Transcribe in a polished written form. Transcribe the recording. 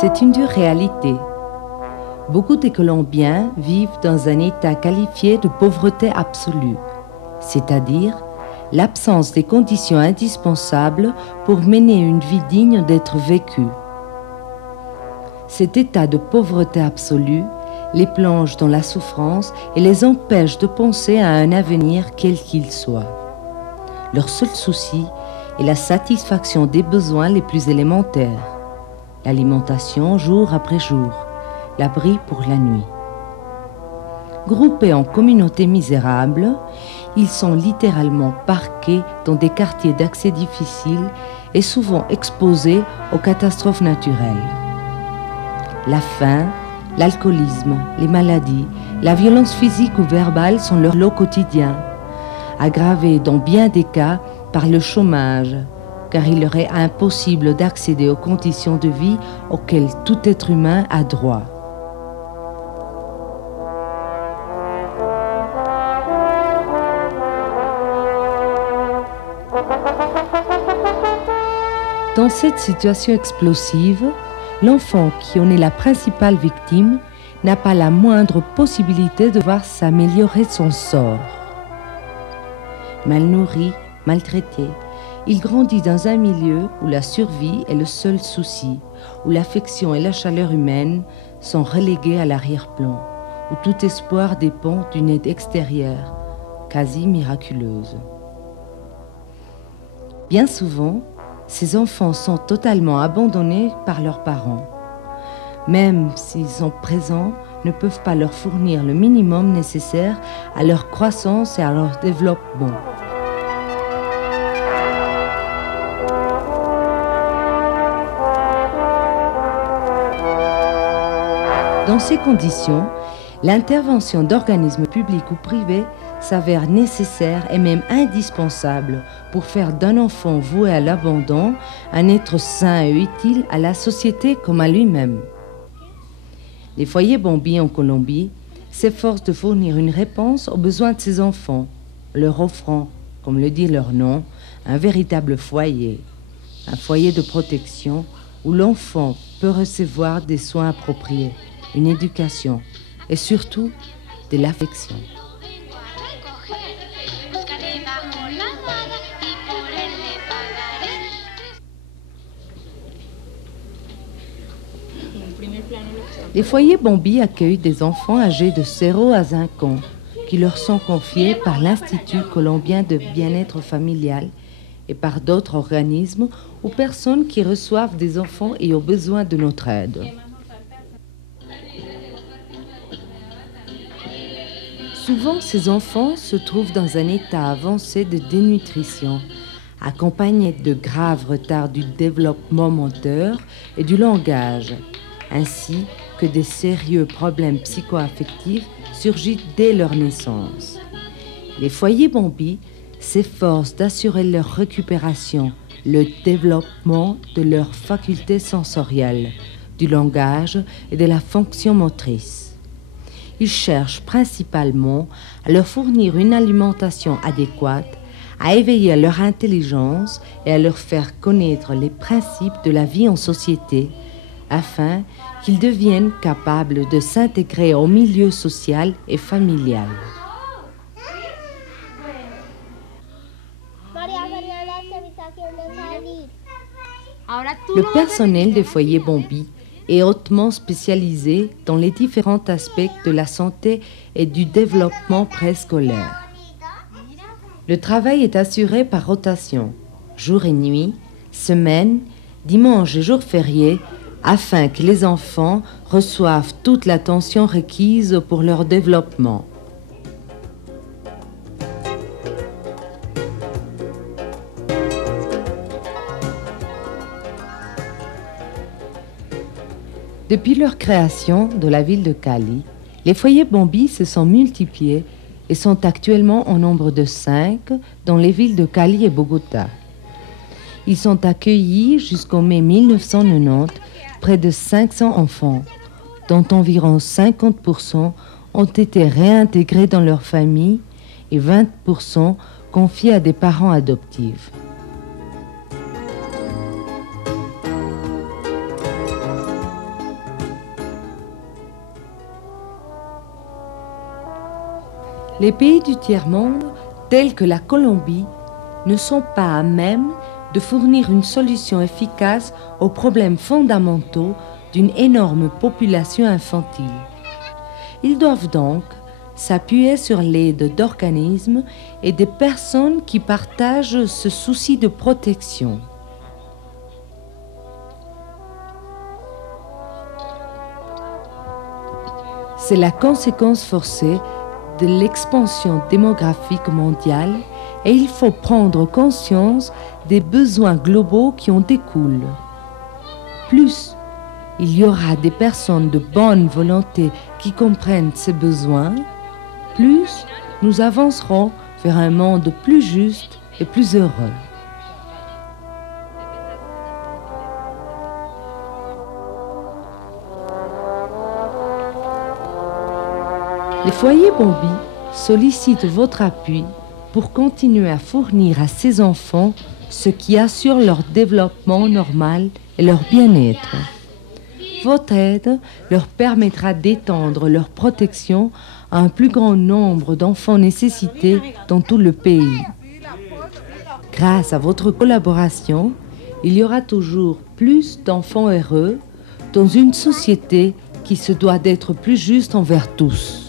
C'est une dure réalité. Beaucoup de Colombiens vivent dans un état qualifié de pauvreté absolue, c'est-à-dire l'absence des conditions indispensables pour mener une vie digne d'être vécue. Cet état de pauvreté absolue les plonge dans la souffrance et les empêche de penser à un avenir quel qu'il soit. Leur seul souci est la satisfaction des besoins les plus élémentaires, l'alimentation jour après jour, l'abri pour la nuit. Groupés en communautés misérables, ils sont littéralement parqués dans des quartiers d'accès difficiles et souvent exposés aux catastrophes naturelles. La faim, l'alcoolisme, les maladies, la violence physique ou verbale sont leur lot quotidien, aggravés dans bien des cas par le chômage, car il leur est impossible d'accéder aux conditions de vie auxquelles tout être humain a droit. Dans cette situation explosive, l'enfant qui en est la principale victime n'a pas la moindre possibilité de voir s'améliorer son sort. Mal nourri, maltraité, il grandit dans un milieu où la survie est le seul souci, où l'affection et la chaleur humaine sont reléguées à l'arrière-plan, où tout espoir dépend d'une aide extérieure, quasi miraculeuse. Bien souvent, ces enfants sont totalement abandonnés par leurs parents. Même s'ils sont présents, ne peuvent pas leur fournir le minimum nécessaire à leur croissance et à leur développement. Dans ces conditions, l'intervention d'organismes publics ou privés s'avère nécessaire et même indispensable pour faire d'un enfant voué à l'abandon un être sain et utile à la société comme à lui-même. Les foyers Bambi en Colombie s'efforcent de fournir une réponse aux besoins de ces enfants, leur offrant, comme le dit leur nom, un véritable foyer, un foyer de protection où l'enfant peut recevoir des soins appropriés, une éducation et surtout de l'affection. Les foyers Bambi accueillent des enfants âgés de 0 à 5 ans qui leur sont confiés par l'Institut colombien de bien-être familial et par d'autres organismes ou personnes qui reçoivent des enfants ayant besoin de notre aide. Souvent, ces enfants se trouvent dans un état avancé de dénutrition, accompagnés de graves retards du développement moteur et du langage, ainsi que des sérieux problèmes psycho-affectifs surgissent dès leur naissance. Les foyers Bambi s'efforcent d'assurer leur récupération, le développement de leurs facultés sensorielles, du langage et de la fonction motrice. Ils cherchent principalement à leur fournir une alimentation adéquate, à éveiller leur intelligence et à leur faire connaître les principes de la vie en société, afin qu'ils deviennent capables de s'intégrer au milieu social et familial. Le personnel des foyers Bambi est hautement spécialisé dans les différents aspects de la santé et du développement préscolaire. Le travail est assuré par rotation, jour et nuit, semaine, dimanche et jours fériés, afin que les enfants reçoivent toute l'attention requise pour leur développement. Depuis leur création de la ville de Cali, les foyers Bambi se sont multipliés et sont actuellement au nombre de 5 dans les villes de Cali et Bogota. Ils sont accueillis jusqu'au mai 1990 près de 500 enfants, dont environ 50% ont été réintégrés dans leur famille et 20% confiés à des parents adoptifs. Les pays du tiers-monde, tels que la Colombie, ne sont pas à même de fournir une solution efficace aux problèmes fondamentaux d'une énorme population infantile. Ils doivent donc s'appuyer sur l'aide d'organismes et des personnes qui partagent ce souci de protection. C'est la conséquence forcée de l'expansion démographique mondiale et il faut prendre conscience des besoins globaux qui en découlent. Plus il y aura des personnes de bonne volonté qui comprennent ces besoins, plus nous avancerons vers un monde plus juste et plus heureux. Les foyers Bombi sollicitent votre appui pour continuer à fournir à ces enfants ce qui assure leur développement normal et leur bien-être. Votre aide leur permettra d'étendre leur protection à un plus grand nombre d'enfants nécessités dans tout le pays. Grâce à votre collaboration, il y aura toujours plus d'enfants heureux dans une société qui se doit d'être plus juste envers tous.